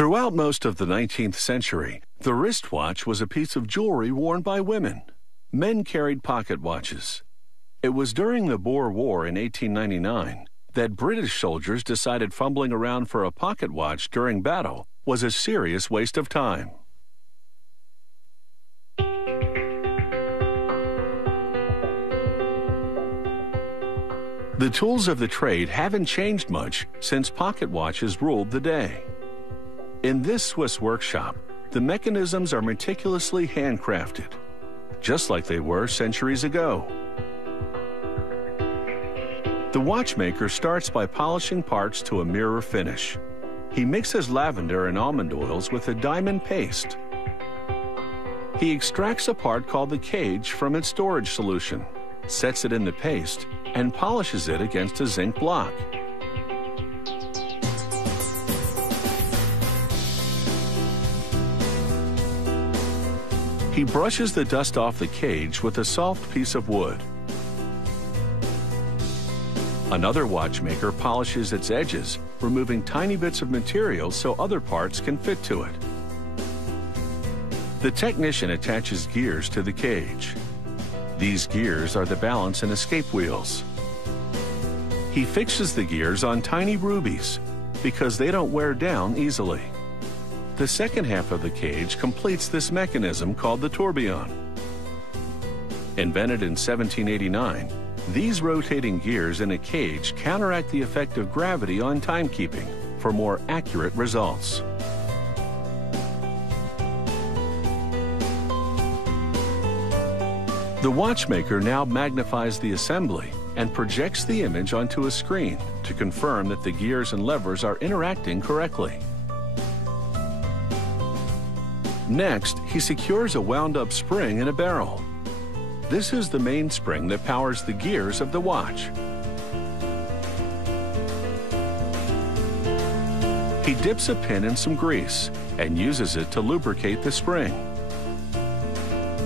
Throughout most of the 19th century, the wristwatch was a piece of jewelry worn by women. Men carried pocket watches. It was during the Boer War in 1899 that British soldiers decided fumbling around for a pocket watch during battle was a serious waste of time. The tools of the trade haven't changed much since pocket watches ruled the day. In this Swiss workshop, the mechanisms are meticulously handcrafted, just like they were centuries ago. The watchmaker starts by polishing parts to a mirror finish. He mixes lavender and almond oils with a diamond paste. He extracts a part called the cage from its storage solution, sets it in the paste, and polishes it against a zinc block. He brushes the dust off the cage with a soft piece of wood. Another watchmaker polishes its edges, removing tiny bits of material so other parts can fit to it. The technician attaches gears to the cage. These gears are the balance and escape wheels. He fixes the gears on tiny rubies because they don't wear down easily. The second half of the cage completes this mechanism called the tourbillon. Invented in 1789, these rotating gears in a cage counteract the effect of gravity on timekeeping for more accurate results. The watchmaker now magnifies the assembly and projects the image onto a screen to confirm that the gears and levers are interacting correctly. Next, he secures a wound-up spring in a barrel. This is the main spring that powers the gears of the watch. He dips a pin in some grease and uses it to lubricate the spring.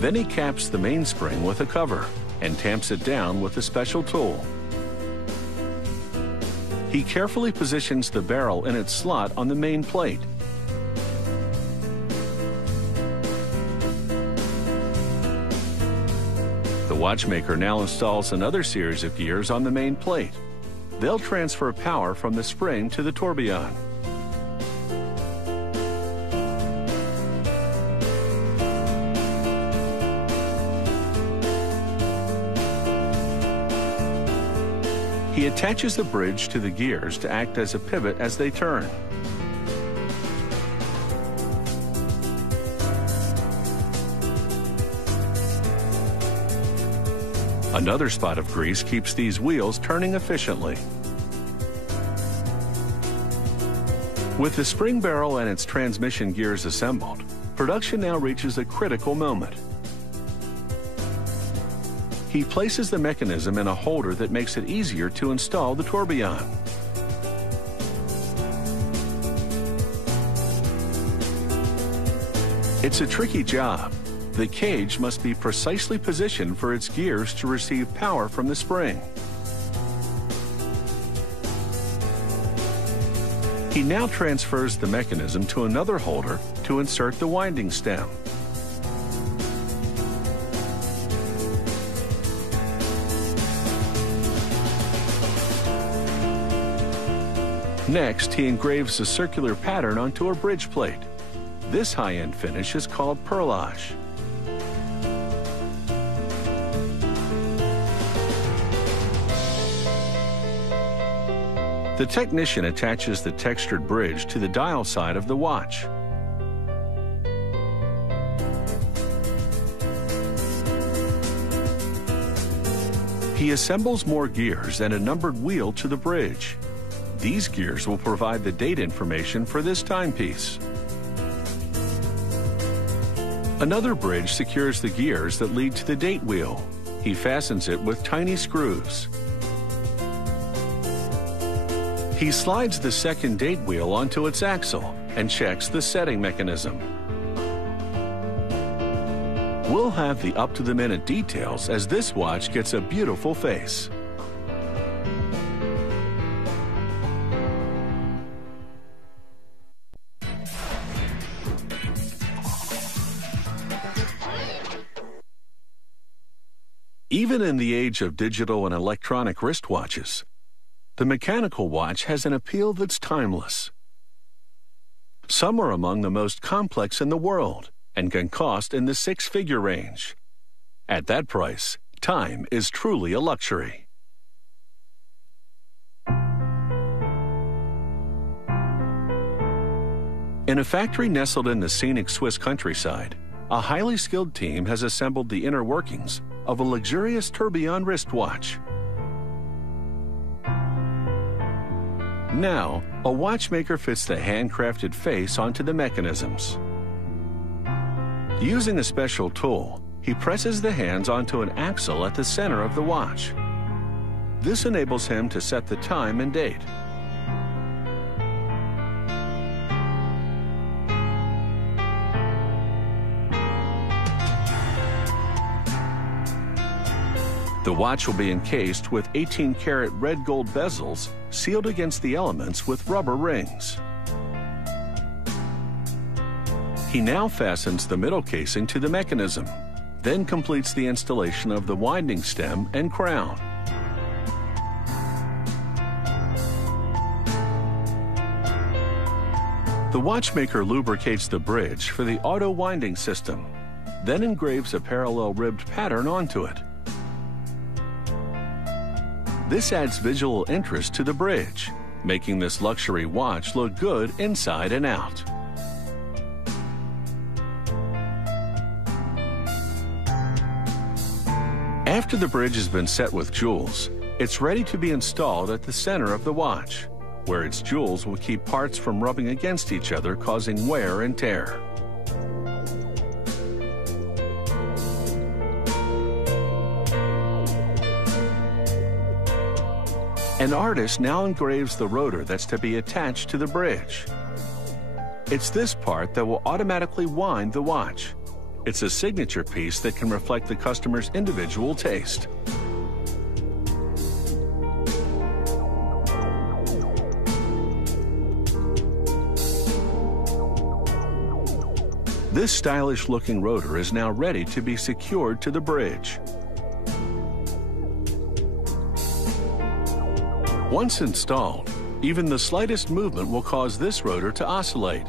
Then he caps the mainspring with a cover and tamps it down with a special tool. He carefully positions the barrel in its slot on the main plate. The watchmaker now installs another series of gears on the main plate. They'll transfer power from the spring to the tourbillon. He attaches a bridge to the gears to act as a pivot as they turn. Another spot of grease keeps these wheels turning efficiently. With the spring barrel and its transmission gears assembled, production now reaches a critical moment. He places the mechanism in a holder that makes it easier to install the tourbillon. It's a tricky job. The cage must be precisely positioned for its gears to receive power from the spring. He now transfers the mechanism to another holder to insert the winding stem. Next, he engraves a circular pattern onto a bridge plate. This high-end finish is called perlage. The technician attaches the textured bridge to the dial side of the watch. He assembles more gears and a numbered wheel to the bridge. These gears will provide the date information for this timepiece. Another bridge secures the gears that lead to the date wheel. He fastens it with tiny screws. He slides the second date wheel onto its axle and checks the setting mechanism. We'll have the up-to-the-minute details as this watch gets a beautiful face. Even in the age of digital and electronic wristwatches, the mechanical watch has an appeal that's timeless. Some are among the most complex in the world and can cost in the six-figure range. At that price, time is truly a luxury. In a factory nestled in the scenic Swiss countryside, a highly skilled team has assembled the inner workings of a luxurious tourbillon wristwatch. Now, a watchmaker fits the handcrafted face onto the mechanisms. Using a special tool, he presses the hands onto an axle at the center of the watch. This enables him to set the time and date. The watch will be encased with 18-karat red gold bezels sealed against the elements with rubber rings. He now fastens the middle casing to the mechanism, then completes the installation of the winding stem and crown. The watchmaker lubricates the bridge for the auto winding system, then engraves a parallel ribbed pattern onto it. This adds visual interest to the bridge, making this luxury watch look good inside and out. After the bridge has been set with jewels, it's ready to be installed at the center of the watch, where its jewels will keep parts from rubbing against each other, causing wear and tear. An artist now engraves the rotor that's to be attached to the bridge. It's this part that will automatically wind the watch. It's a signature piece that can reflect the customer's individual taste. This stylish-looking rotor is now ready to be secured to the bridge. Once installed, even the slightest movement will cause this rotor to oscillate,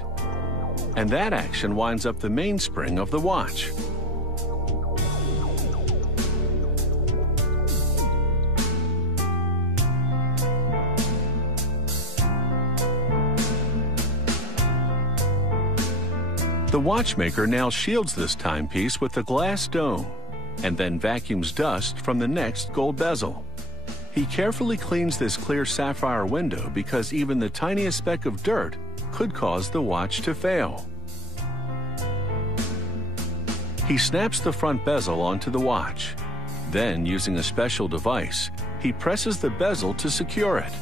and that action winds up the mainspring of the watch. The watchmaker now shields this timepiece with a glass dome, and then vacuums dust from the next gold bezel. He carefully cleans this clear sapphire window because even the tiniest speck of dirt could cause the watch to fail. He snaps the front bezel onto the watch. Then, using a special device, he presses the bezel to secure it.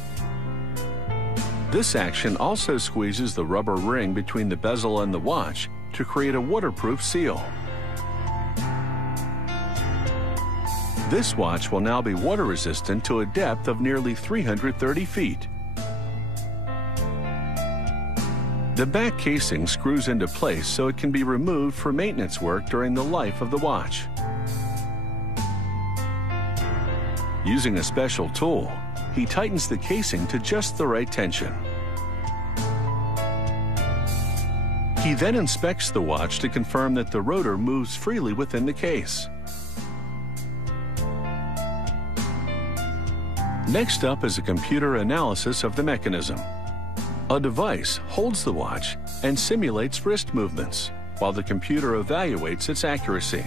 This action also squeezes the rubber ring between the bezel and the watch to create a waterproof seal. This watch will now be water resistant to a depth of nearly 330 feet. The back casing screws into place so it can be removed for maintenance work during the life of the watch. Using a special tool, he tightens the casing to just the right tension. He then inspects the watch to confirm that the rotor moves freely within the case. Next up is a computer analysis of the mechanism. A device holds the watch and simulates wrist movements, while the computer evaluates its accuracy.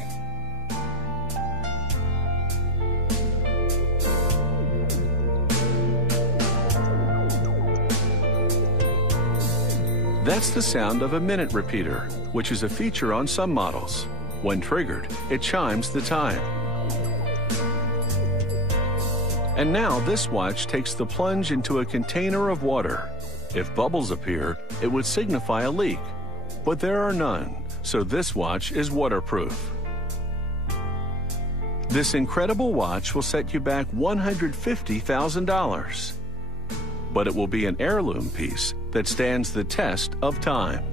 That's the sound of a minute repeater, which is a feature on some models. When triggered, it chimes the time. And now this watch takes the plunge into a container of water. If bubbles appear, it would signify a leak, but there are none, so this watch is waterproof. This incredible watch will set you back $150,000, but it will be an heirloom piece that stands the test of time.